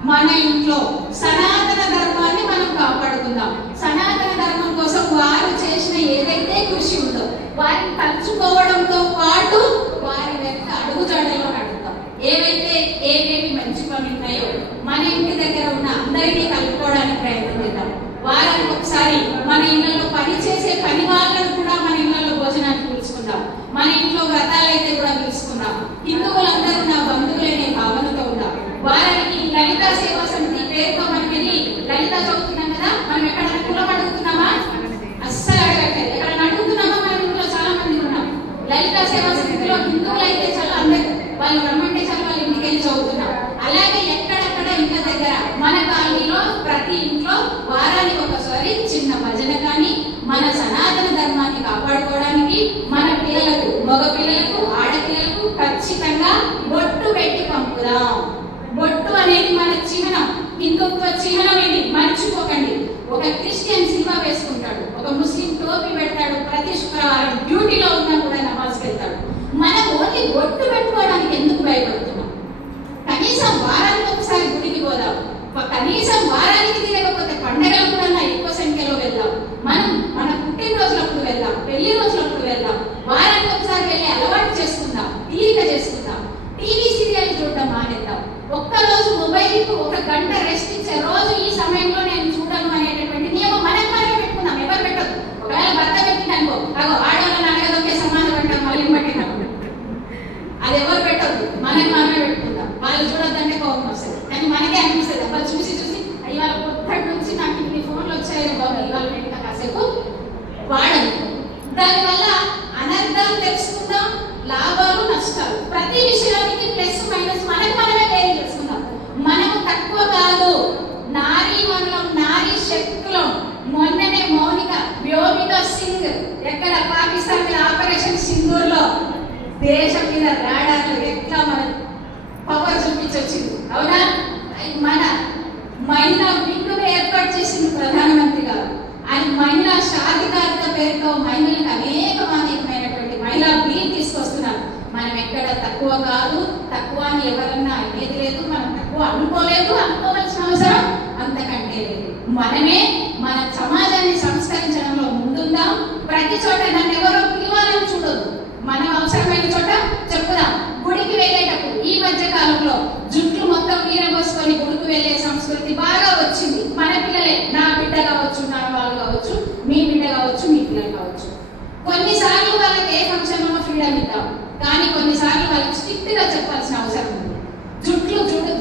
మన ఇంట్లో సనాతన ధర్మాన్ని మనం కాపాడుకుందాం. సనాతన ధర్మం కోసం వారు చేసిన ఏదైతే కృషి ఉందో వారిని తలుచుకోవడంతో పాటు వారి వెంట అడుగుజాడలో నడుద్దాం. ఏవేవి మంచి పనులు ఉన్నాయో మన ఇంటి దగ్గర ఉన్న అందరినీ కలుపుకోవడానికి ప్రయత్నం చేద్దాం. వారానికి ఒకసారి మన ఇళ్లలో పని చేసే పని వాళ్ళను కూడా మన ఇళ్లలో భోజనానికి పిలుచుకుందాం. మన ఇంట్లో వ్రతాలైతే కూడా పిలుచుకుందాం. హిందువులందరూ నా బంధువులనే భావనతో ఉందాం. వారానికి లలితా సేవా సమితి పేరుతో మనం వెళ్ళి లలిత చదువుతున్నాం కదా, మనం ఎక్కడైనా కులం అడుగుతున్నామా? అస్సలు అడగట్లేదు. ఎక్కడైనా అడుగుతున్నామా? మన ఇంట్లో చాలా మంది ఉన్నాం. లలితా సేవా సమితిలో హిందువులు అయితే చాలా అందరు వాళ్ళు రమ్మంటే చాలా వాళ్ళ ఇంటికి వెళ్ళి చదువుతున్నాం. అలాగే ఎక్కడెక్కడ ఇంటి దగ్గర మన కాలనీలో ప్రతి ఇంట్లో వారానికి ఒకసారి చిన్న భజన కానీ మన సనాతన ధర్మాన్ని కాపాడుకోవడానికి మన పిల్లలకు, మగ పిల్లలకు, ఆడపిల్లలకు ఖచ్చితంగా బొట్టు పెట్టి పంపుదాం. బొట్టు అనేది మన చిహ్నం, హిందుత్వ చిహ్నం. ఇది మర్చిపోకండి. ఒక క్రిస్టియన్ సినిమా వేసుకుంటాడు, ఒక ముస్లిం టోపీ పెడతాడు, ప్రతి శుక్రవారం డ్యూటీలో ఉన్నా కూడా నమాజ్కి వెళ్తాడు. మనం ఓన్లీ బొట్టు పెట్టుకోవడానికి ఎందుకు భయపడుతున్నాం? కనీసం వారానికి ఒకసారి గుడికి పోదాం. కనీసం వారానికి తిరగకపోతే పండగలు కూడా ఎక్కువ సంఖ్యలో వెళ్దాం. మనం మన పుట్టినరోజులప్పుడు వెళ్దాం, పెళ్లి రోజులప్పుడు వెళ్దాం. వారానికి ఒకసారి వెళ్ళి అలవాటు చేసుకుందాం, తీరిక చేసుకుందాం. టీవీ సీరియల్ చూడడం మానేద్దాం. ఒక్కరోజు మొబైల్కు 1 గంట రెస్ట్ ఇచ్చే రోజు ఈ సమయంలో నేను చూడను అనేటటువంటి నియమం మనకు మనమే పెట్టుకుందాం. ఎవరు పెట్టదు. ఒకవేళ భర్త పెట్టిందనుకో, అగో ఆడవాళ్ళని అడగదొకే సమాజం అంటాం, మళ్ళీ పట్టినప్పుడు అది ఎవరు పెట్టద్దు, మనకి మనమే పెట్టుకుందాం. వాళ్ళు చూడొద్దంటే కోపం వస్తుంది, కానీ మనకే అనిపిస్తుంది. వాళ్ళు చూసి ఇవాళ పొద్దుటి నుంచి నాకు ఇన్ని ఫోన్లు వచ్చాయని బాబు, ఇవాళ వెంట కాసేపు వాడను. దానివల్ల అనర్థాలు తెలుసుకుందాం, లాభాలు నష్టాలు, ప్రతి విషయానికి ప్లస్ మైనస్ మనకు మనమే వేరే చేసుకుందాం. మనము తక్కువ కాదు, నారీ మండలం, నారీ శక్తులం. మొన్ననే వ్యోమిక సింగ్ ఎక్కడ పాకిస్తాన్ మీద ఆపరేషన్ సింధూర్ లో దేశం మీద రాడార్లు ఎట్లా మన పవర్ చూపించొచ్చింది, అవునా? మన మహిళా వింగ్ను ఏర్పాటు చేసింది ప్రధానమంత్రి గారు. ఆయన మహిళా సాధికారత పేరుతో మహిళలకు అనేకమైనటువంటి మహిళా బిల్ తీసుకొస్తున్నారు. మనం ఎక్కడ తక్కువ కాదు, తక్కువ అని ఎవరన్నా అనేది లేదు, మనం తక్కువ అనుకోలేదు, అనుకోవాల్సిన అవసరం అంతకంటే లేదు. మనమే మన సమాజాన్ని సంస్కరించడంలో ముందుందాం. ప్రతి చోట నన్ను ఎవరో పిలవాలని చూడొద్దు, మనం అవసరమైన చోట చెప్పుదాం. గుడికి వెళ్ళేటప్పుడు ఈ మధ్య కాలంలో జుట్లు మొత్తం వీరబోసుకొని గుడికి వెళ్ళే సంస్కృతి బాగా వచ్చింది. మన పిల్లలే, నా బిడ్డ కావచ్చు, నా వాళ్ళు కావచ్చు, మీ బిడ్డ కావచ్చు, మీ పిల్లలు కావచ్చు. కొన్నిసార్లు వాళ్ళకి ఏ ఫంక్షన్ లో ఫ్రీడమ్ ఇద్దాం, కానీ కొన్నిసార్లు వాళ్ళకి స్ట్రిక్ట్ గా చెప్పాల్సిన అవసరం ఉంది.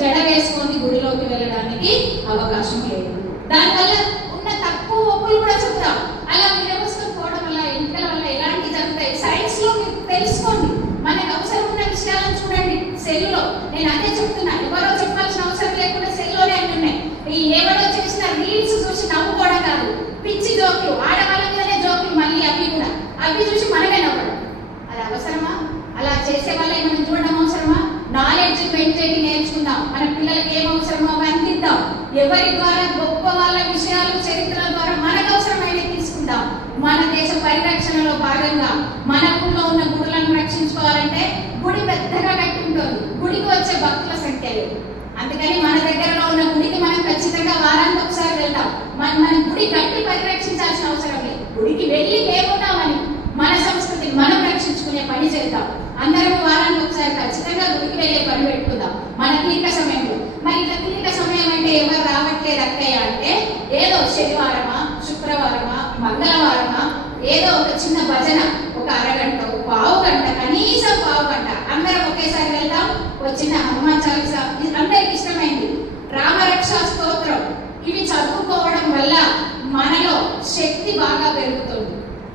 జడ వేసుకొని గుడిలోకి వెళ్ళడానికి అవకాశం లేదు. దానివల్ల ఉన్న తక్కువ ఒప్పులు కూడా చెప్తాం. అలా వీరబోసుకొని పోవడం వల్ల, ఎంపికల వల్ల ఎలాంటి జరుగుతాయి సైన్స్ లో మీరు తెలుసుకోండి. మనకు అవసరం ఉన్న విషయాలను చూడండి. సెల్లులో నేను అదే చెప్తున్నా, ఎవరో చెప్పాల్సిన అవసరం లేకుండా సెల్లోనే అన్ని ఉన్నాయి. ఈ ఎవరో చేసిన రీల్స్ చూసి నవ్వుకోవడం కాదు, పిచ్చి జోకులు, ఆడవాళ్ళ మీదనే జోకులు, మళ్ళీ అవి చూసి మనమే నవ్వడం. అది అవసరమా? అలా చేసే వాళ్ళ మనం చూడడం అవసరమా? నాలెడ్జ్ పెంచేది నేర్చుకుందాం, మన పిల్లలకి ఏం అవసరమో అవి అందిద్దాం. ఎవరి ద్వారా గొప్ప వాళ్ళ విషయాలు చరిత్రల ద్వారా మనకు అవసరమైన తీసుకుందాం. మన దేశ పరిరక్షణలో భాగంగా మన ఊళ్ళో ఉన్న గుడులను రక్షించుకోవాలంటే గుడి పెద్దగా కట్టి ఉంటుంది, గుడికి వచ్చే భక్తుల సంఖ్య లేదు. అందుకని మన దగ్గరలో ఉన్న గుడికి మనం ఖచ్చితంగా వారానికి ఒకసారి వెళ్దాం. మన గుడి కట్టి పరిరక్షించాల్సిన అవసరం లేదు, గుడికి వెళ్ళి లేకున్నామని మన సంస్కృతిని మనం రక్షించుకునే పని చేద్దాం. అందరం వారానికి ఒకసారి ఖచ్చితంగా గుడికి వెళ్ళే పని పెట్టుకుందాం మన తీరిక సమయంలో. మరి ఇట్లా తీరిక సమయం అంటే ఎవరు రావట్లేదు అక్కయ్య అంటే, ఏదో శనివారమా, శుక్రవారమా, మంగళవారమా ఏదో ఒక చిన్న భజన, ఒక అరగంట, పావు గంట, కనీసం పావు గంట అందరం ఒకేసారి వెళ్దాం. వచ్చిన హనుమాన్ చాలీసా అందరికి ఇష్టమైంది, రామరక్షా స్తోత్రం, ఇవి చదువుకోవడం వల్ల మనలో శక్తి బాగా పెరుగుతుంది.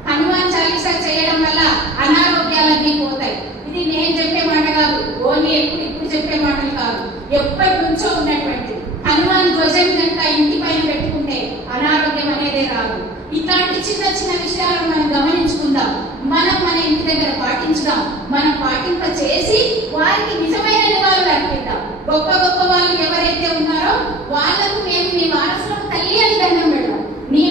హనుమాన్ చాలీసా చేయడం వల్ల అనారోగ్యాలన్నీ పోతాయి. ఇది నేను చెప్పే మాట కాదు, ఓన్లీ ఇప్పుడు చెప్పే మాటలు కాదు, ఎప్పటి నుంచో ఉన్నటువంటిది. హనుమాన్ ధ్వజం కనుక ఇంటి పైన పెట్టుకుంటే అనారోగ్యం అనేది రాదు. ఇట్లాంటి చిన్న చిన్న విషయాలను మనం గమనించుకుందాం, మనం మన ఇంటి దగ్గర పాటించుదాం. మనం పాటింప చేసి వారికి నిజమైన నివాళులు అర్పిద్దాం. గొప్ప గొప్ప వాళ్ళు ఎవరైతే ఉన్నారో వాళ్ళకు మేము మీ వారసులకు తల్లి అని దండం పెడదాం. నీ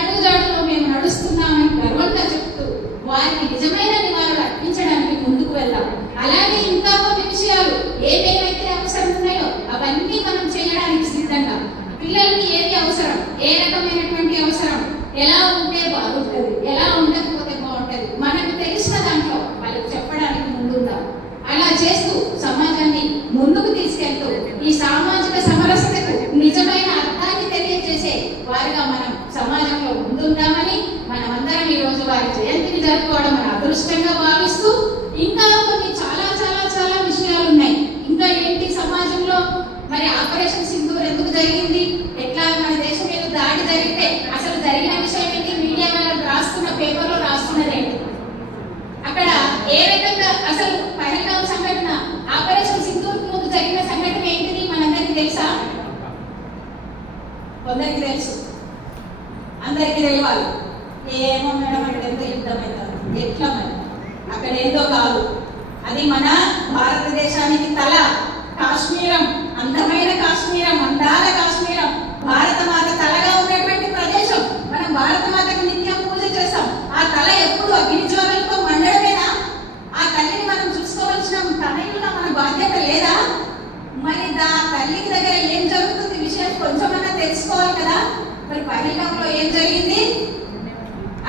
అడుగుజాడలో మేము నడుస్తున్నామని గర్వంగా చెప్తూ వారికి నిజమైన నివాళులు అర్పించడానికి ముందుకు వెళ్దాం. అలాగే ఇంకా కొన్ని విషయాలు ఏమేమైతే అవసరం ఉన్నాయో అవన్నీ మనం చేయడానికి సిద్ధంగా. పిల్లలకి ఏది అవసరం, ఏ రకమైనటువంటి అవసరం, ఎలా ఉంటే బాగుంటుంది, ఎలా ఉండకపోతే బాగుంటుంది, మనకు తెలిసిన దాంట్లో వాళ్ళకి చెప్పడానికి ముందుందాం. అలా చేస్తూ సమాజాన్ని ముందుకు తీసుకెళ్తూ ఈ సామాజిక సమరసతకు నిజమైన అర్థాన్ని తెలియజేసే వారిగా మనం సమాజంలో ముందుందామని మనమందరం ఈ రోజు వారి జయంతిని జరుపుకోవడం మన అదృష్టంగా భావిస్తూ, ఇంకా కొన్ని చాలా చాలా చాలా విషయాలు ఉన్నాయి. ఇంకా ఏంటి సమాజంలో, మరి ఆపరేషన్ సింధూర్ ఎందుకు జరిగింది, ఎట్లా మన దేశం మీద దాడి జరిగితే అసలు జరిగిన విషయం ఏంటి, మీడియా వాళ్ళు రాస్తున్న పేపర్లో రాస్తున్నదేంటి, అక్కడ ఏ రకంగా అసలు పహల్గాం సంఘటన, ఆపరేషన్ సింధూర్ ముందు జరిగిన సంఘటన ఏంటిది మనందరికీ తెలుసా? కొందరికి తెలుసు, అందరికీ తెలియాలి. ఏమో మేడం అక్కడ ఎంతో యుద్ధం అవుతుంది, ఎట్లా మరి అక్కడ ఏందో కాదు, అది మన భారతదేశానికి తల, కాశ్మీరం, అందమైన కాశ్మీరం, అందాల కాశ్మీరం, భారత మాత తలగా ఉన్నటువంటి ప్రదేశం. మనం భారత మాతకు నిత్యం పూజ చేస్తాం. ఆ తల ఎప్పుడు అగ్నిజ్వాలలతో మండడమేనా? ఆ తల్లిని మనం చూసుకోవాల్సిన తనయులుగా మన బాధ్యత లేదా? మరి తల్లికి దగ్గర ఏం జరుగుతుంది విషయం కొంచెమన్నా తెలుసుకోవాలి కదా. మరి పహల్గాంలో ఏం జరిగింది,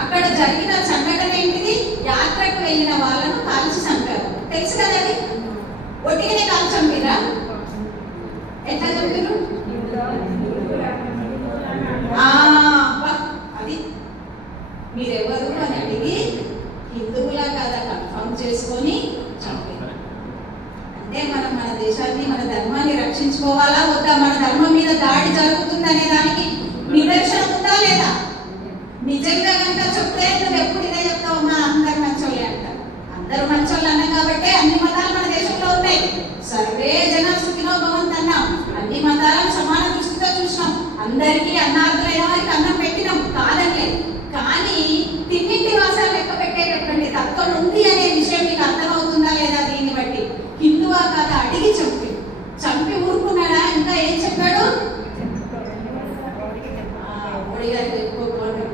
అక్కడ జరిగిన సంఘటన ఏంటిది, యాత్రకు వెళ్ళిన వాళ్ళను కాల్చి చంపారు, తెలుసు కదా. అది ఒట్టిగానే కాల్చి చంపిరా, ఎట్లా చంపారు? అది మీరెవరు అని అడిగి హిందువులా కాదా కన్ఫర్మ్ చేసుకొని చంపారు. అంటే మనం మన దేశాన్ని, మన ధర్మాన్ని రక్షించుకోవాలా వద్దా, మన ధర్మం మీద దాడి జరుగుతుంది అనే దానికి నిదర్శనం ఉందా లేదా? నిజంగా కనుక చెప్తే నువ్వు ఎప్పుడు ఇదే చెప్తావమ్మా, అందరు మంచోళ్ళే అంటారు. అందరూ మంచోళ్ళు అన్నాం కాబట్టి అన్ని మతాలు మన దేశంలో ఉన్నాయి. సర్వే జన సుఖినో భవంతు అన్నాం, అన్ని మతాలను సమాన దృష్టితో చూసినాం, అందరికీ అన్నార్థులైన వారికి అన్నం పెట్టినాం, కాదనిలే. కానీ తిన్నింటి వాసాలు లెక్క పెట్టేటటువంటి తత్వం ఉంది అనే విషయం మీకు అర్థమవుతుందా లేదా? దీన్ని బట్టి హిందువా కాదా అడిగి చంపి ఊరుకున్నాడా? ఇంకా ఏం చెప్పాడు? మోడీ గారు చెప్పుకోకూడదు.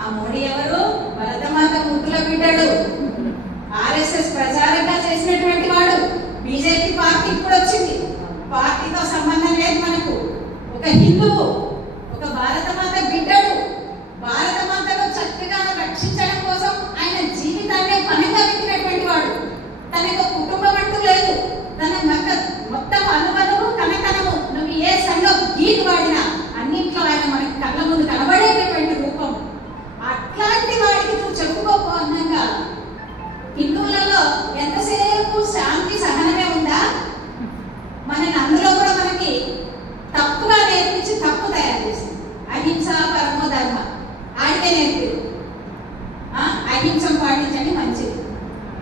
ఆ మోడీ ఎవరు? భరతమాత ముద్దుల బిడ్డడు, ఆర్ఎస్ఎస్ ప్రచారంగా చేసినటువంటి వాడు. బీజేపీ పార్టీ కూడా వచ్చింది, పార్టీతో సంబంధం లేదు మనకు. ఒక హిందువు, ఒక భారతమాత బిడ్డడు, భారతమాతను చక్కగా రక్షించడం కోసం ఆయన జీవితాన్ని పనంగా పెట్టినటువంటి వాడు. తనకు కుటుంబం అంటూ లేదు, తన మొత్తం అనువనము కనకనము నువ్వు ఏ సంఘం గీతి వాడినా అన్నింట్లో ఆయన మనకి కళ్ళ ముందు కనబడేటటువంటి రూపం. అట్లాంటి వాడికి నువ్వు చెప్పుకోకు అన్నాక హిందువులలో ఎంతసేపు శాంతి సహనమే ఉందా? మనని అందులో కూడా మనకి తప్పుగా నేర్పించి తప్పు తయారు చేసింది. అహింస పరమో ధర్మ ఆడికే నేర్పి, అహింసం పాటించండి మంచిది.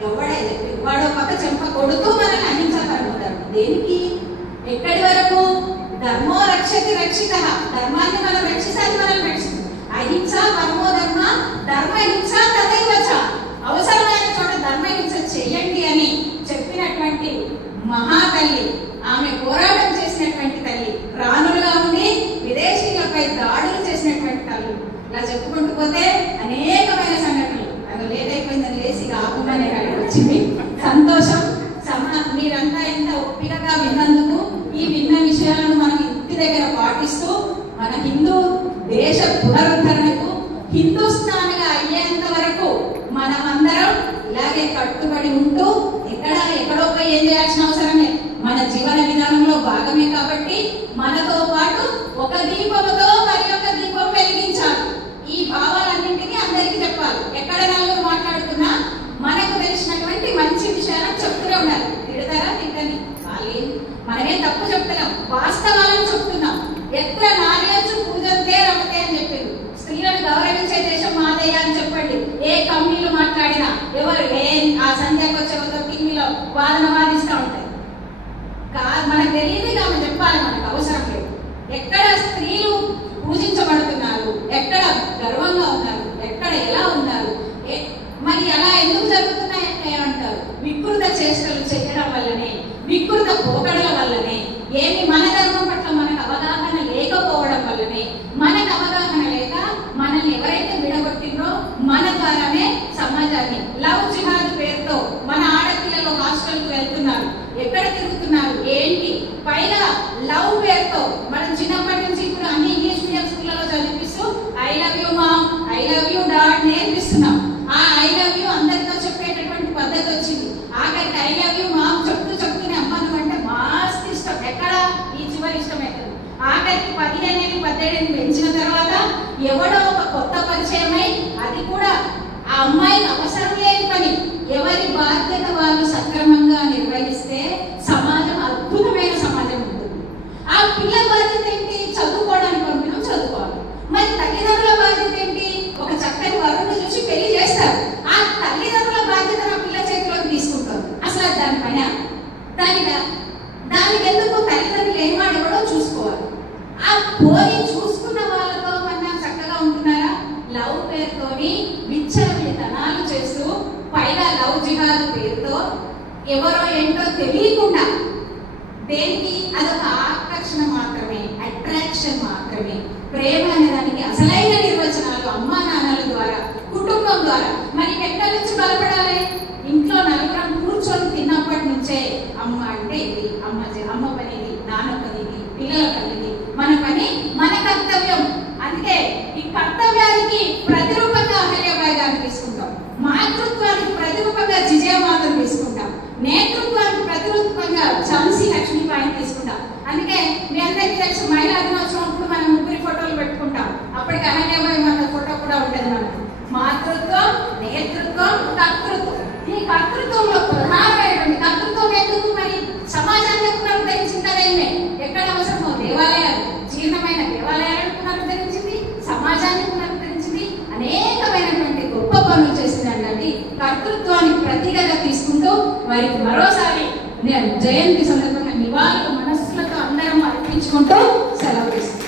ఎవడైతే వాడో పక్క చెంప కొడుతూ మనల్ని అహింస పరమో ధర్మం దేనికి? ఎక్కడి వరకు? ధర్మో రక్షతి రక్షిత, ధర్మాన్ని మనం రక్షిస్తాను, మనం రక్షిస్తాం. అహింస పరమో ధర్మ, ధర్మహింస తథైవచ, అవసరమైన చోట ధర్మహింస చేయండి అని చెప్పినటువంటి మహాతల్లి, ఆమె పోరాటం చేసినటువంటి తల్లి, రాణులుగా ఉండి విదేశీయులపై దాడులు చేసినటువంటి తల్లి. ఇలా చెప్పుకుంటూ పోతే అనేకమైన సంఘటనలు. అది లేట్ అయిపోయిందని లేచి ఆపమని వచ్చింది. సంతోషం. మీరంతా ఎంత ఒప్పికగా విన్నందుకు, ఈ విన్న విషయాలను మనం ఇంటి దగ్గర పాటిస్తూ మన హిందూ దేశ పునరుద్ధరణకు, హిందుస్థాన్గా అయ్యేంత వరకు మనమందరం ఇలాగే కట్టుబడి ఉంటూ ఎక్కడో పోయి ఏం చేయాల్సిన అవసరమే. మన జీవన విధానంలో భాగమే కాబట్టి మనతో పాటు ఒక దీపముతో మరి ఒక దీపం వెలిగించాలి. ఈ భావాలన్నింటినీ అందరికీ చెప్పాలి. ఎక్కడ నలుగురు మాట్లాడుతున్నా మనకు తెలిసినటువంటి మంచి విషయాలను చెప్తూనే ఉండాలి. తిడతారా? తిట్టని. మనమే తప్పు చెప్తున్నాం, వాస్తవాలను చెప్తున్నాం. ఎత్ర నార్యచు పూజంతే రమతే అని చెప్పింది. స్త్రీలను గౌరవించే దేశం మాదయ్య అని చెప్పండి. ఏ కంపెనీలు మాట్లాడినా, ఎవరు ఆ సంధ్యకు వచ్చే టీవీలో వాదన వాదిస్తూ ఉంటాయి. మనకు తెలియదు, ఆమె చెప్పాలి, మనకు అవసరం లేదు. ఎక్కడ స్త్రీలు పూజించబడుతున్నారు, ఎక్కడ గర్వంగా ఉన్నారు, ఎక్కడ ఎలా ఉన్నారు, మరి అలా ఎందుకు జరుగుతున్నాయంటే ఏమంటారు? వికృత చేష్టలు చేయడం వల్లనే, వికృత పోకడల వల్లనే, ఏమి మన ధర్మం పట్ల మనకు అవగాహన లేకపోవడం వల్లనే. మనకు అవగాహన లేక మనల్ని ఎవరైతే విడగొట్టిందో మన ద్వారానే సమాజాన్ని లవ్ జిహాద్ పేరుతో మన ఆడపిల్లలు హాస్టల్కి వెళ్తున్నారు. ఎక్కడ తిరుగుతున్నారు ఏంటి? పైగా లవ్ పేరుతో మనం చిన్నప్పటి నుంచి ఇప్పుడు అన్ని ఇంగ్లీష్ మీడియం స్కూళ్ళలో చదివిస్తూ I love you mom, I love you dad నేర్పిస్తున్నాం. ఆ ఐ లవ్ యూ అందరితో చెప్పేటటువంటి పద్ధతి వచ్చింది. ఆఖరికి ఐ లవ్ యూ మామ్ చెప్తూనే అమ్మ నువ్వంటే మస్తు ఇష్టం. ఎక్కడ? ఈ చివరి ఇష్టం ఎక్కడ? ఆఖరికి 15 ఏళ్ళు 17 పెంచిన తర్వాత ఎవడో ఒక కొత్త పరిచయమై, అది కూడా ఆ అమ్మాయికి అవసరం లేని పని, ఎవరి బాధ్యత వాళ్ళు సక్రమంగా నిర్వహిస్తే సమాజం అద్భుతమైన సమాజం ఉంటుంది. ఆ పిల్ల బాధ్యత ఏంటి? చదువుకోవడానికి పంపిణం చదువుకోవాలి. మరి తల్లిదండ్రుల బాధ్యత ఏంటి? ఒక చక్కని వరుణ్ణి చూసి పెళ్లి చేస్తారు. ఆ తల్లిదండ్రుల బాధ్యత నా పిల్ల చేతిలోకి తీసుకుంటారు. అసలు దాని పైన దానికి ఎందుకు? తల్లిదండ్రులు ఏం వాడేవాడో చూసుకోవాలి. ఆ పోయి చూసుకున్న వాళ్ళతో కన్నా చక్కగా ఉంటున్నారా? లవ్ పేరుతోని విచ్చలవిడితనాలు చేస్తూ, పైగా లవ్ జిహాద్ పేరుతో ఎవరో ఏంటో తెలియకుండా, దేనికి? అదొక ఆకర్షణ మాత్రమే, అట్రాక్షన్ మాత్రమే. ప్రేమ అనే దానికి అసలైన నిర్వచనాలు అమ్మా నాన్నల ద్వారా, కుటుంబం ద్వారా. మరి ఎక్కడి నుంచి బలపడాలి? ఇంట్లో నలుగురం కూర్చొని తిన్నప్పటి నుంచే అమ్మ అంటే ఇది, అమ్మ పని ఇది, నాన్న పని ఇది, పిల్లల పని ఇది, మన పని మన కర్తవ్యం. అందుకే ఈ కర్తవ్యానికి ప్రతిరూపంగా అహల్యాబాయి గారిని తీసుకుంటాం, మాతృత్వానికి ప్రతిరూపంగా జిజయమాతను తీసుకుంటాం, నేతృత్వానికి ప్రతిరూపంగా ఝాన్సీ లక్ష్మీబాయిని తీసుకుంటాం. అందుకే మీ అందరికీ తెలుసు, మహిళా దినోత్సవం అప్పుడు మనం ముగ్గురి ఫోటోలు పెట్టుకుంటాం. అప్పటికి అహల్యాబాయి మన ఫోటో కూడా ఉంటుంది మనకు. మాతృత్వం, నేతృత్వం, కర్తృత్వం. ఈ కర్తృత్వంలో ప్రధానమైనటువంటి కర్తృత్వం ఎందుకు? మరి సమాజాన్ని పునరుద్ధరించిందనే ఎక్కడ అవసరమో దేవాలయాలు, జీర్ణమైన దేవాలయాలను పునరుద్ధరించింది, సమాజాన్ని పునరుద్ధరించింది, అనేకమైనటువంటి గొప్ప పనులు చేసిందండి. కర్తృత్వానికి ప్రతీకగా తీసుకుంటూ వారికి మరోసారి జయంతి సందర్భంగా నివాళులు మనస్సులతో అందరం అర్పించుకుంటూ సెలవు తీసుకుంటాం.